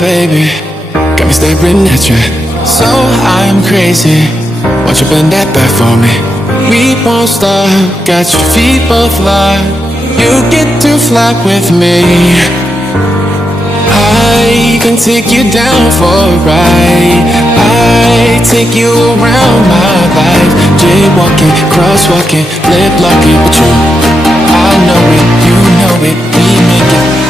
baby, got me staring at you. So I'm crazy, won't you bend that back for me? We won't stop, got your feet both locked. You get to fly with me. I can take you down for a ride. I take you around my life. Jaywalking, crosswalking, lip locking with you. I know it, you know it, we make it.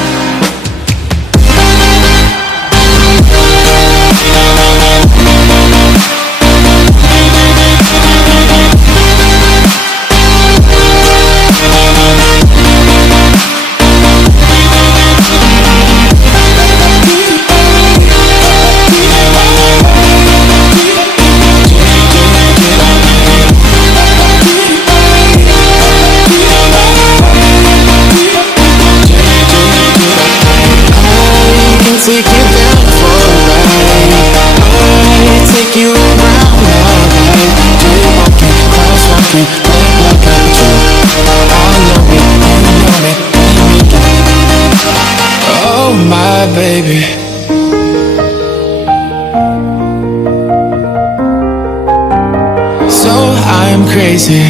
Take you down for a ride. I take you around my life. Jaywalking, crosswalking, lip locking with you. I know it, you know it, we make it. Oh my baby. So I'm crazy.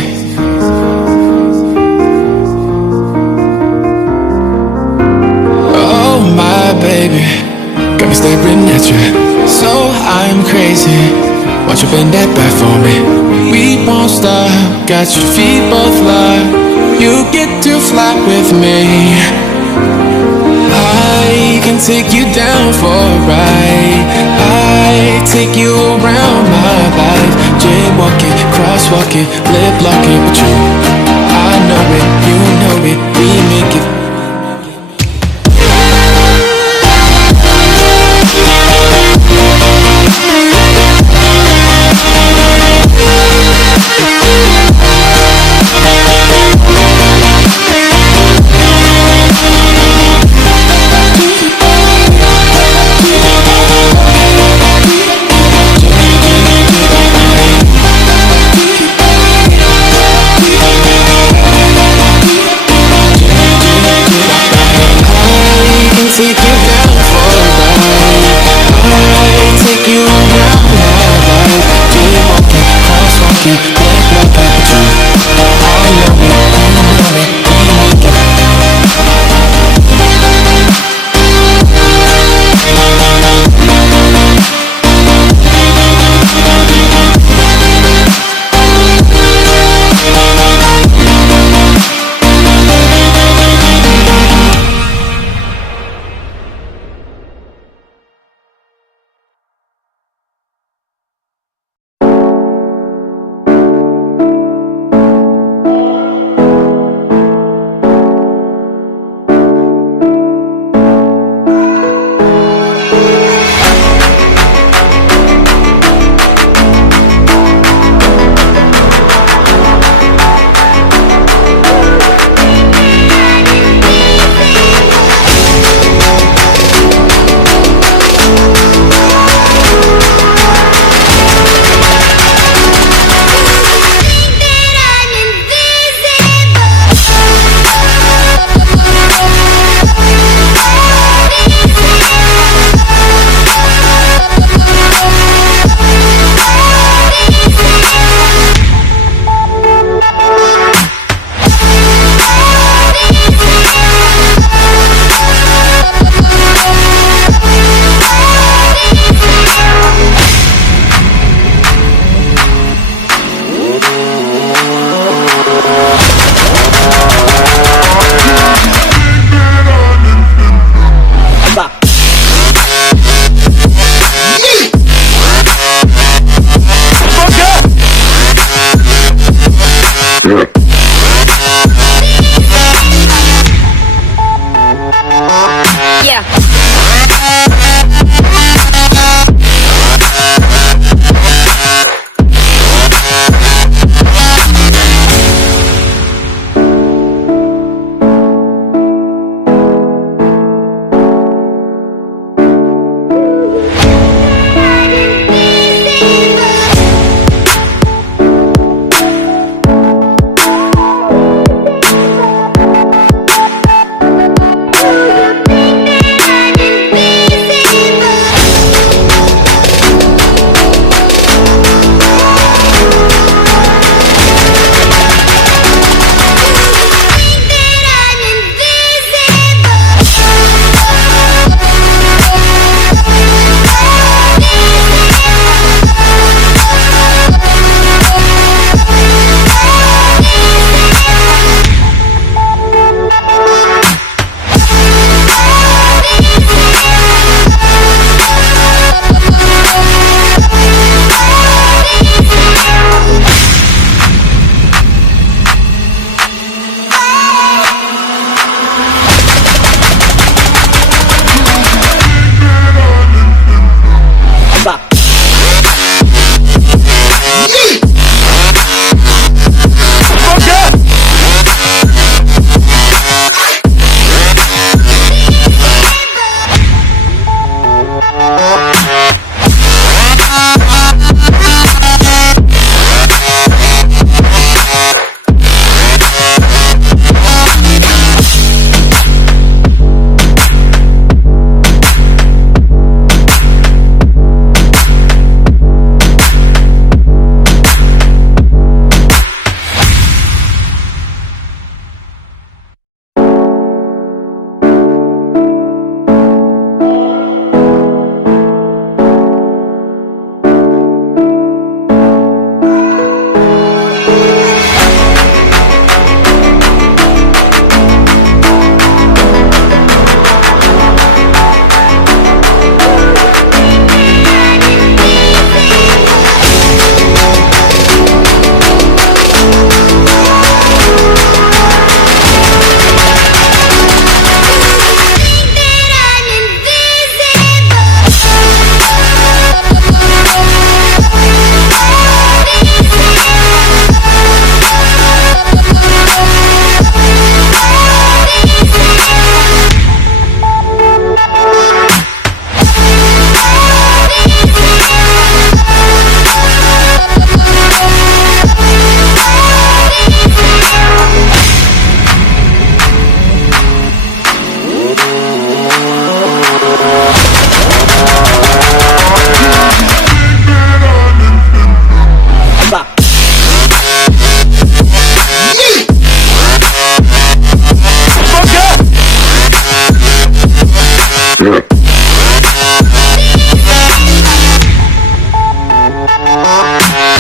Oh my baby, got me staring at you. So I'm crazy, won't you bend that back for me? We won't stop, got your feet both locked. You get to fly with me. I can take you down for a ride. I take you around my life. Jaywalking, crosswalking, lip locking with you. I know it, you know it, we make it.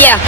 Yeah.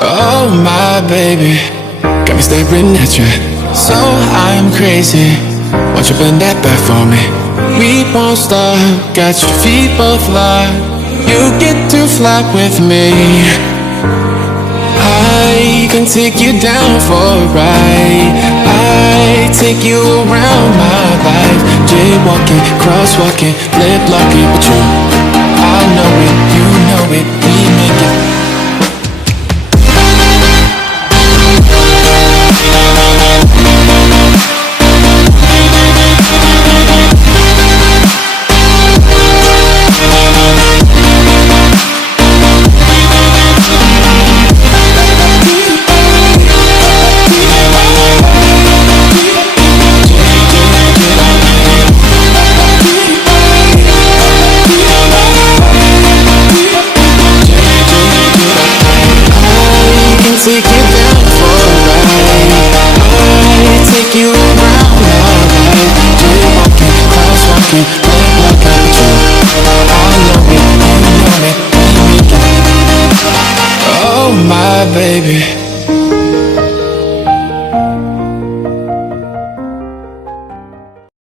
Oh my baby, got me staring at you. So I'm crazy, won't you bend that back for me? We won't stop, got your feet both locked. You get to fly with me. I can take you down for a ride. I take you around my life. Jaywalking, crosswalking, lip locking. But you, I know it, you know it, we make it. Take you down for a ride. I take you around my life. Jaywalking, crosswalking, lip locking. But you, I know it, you know it, we make it. Oh my baby.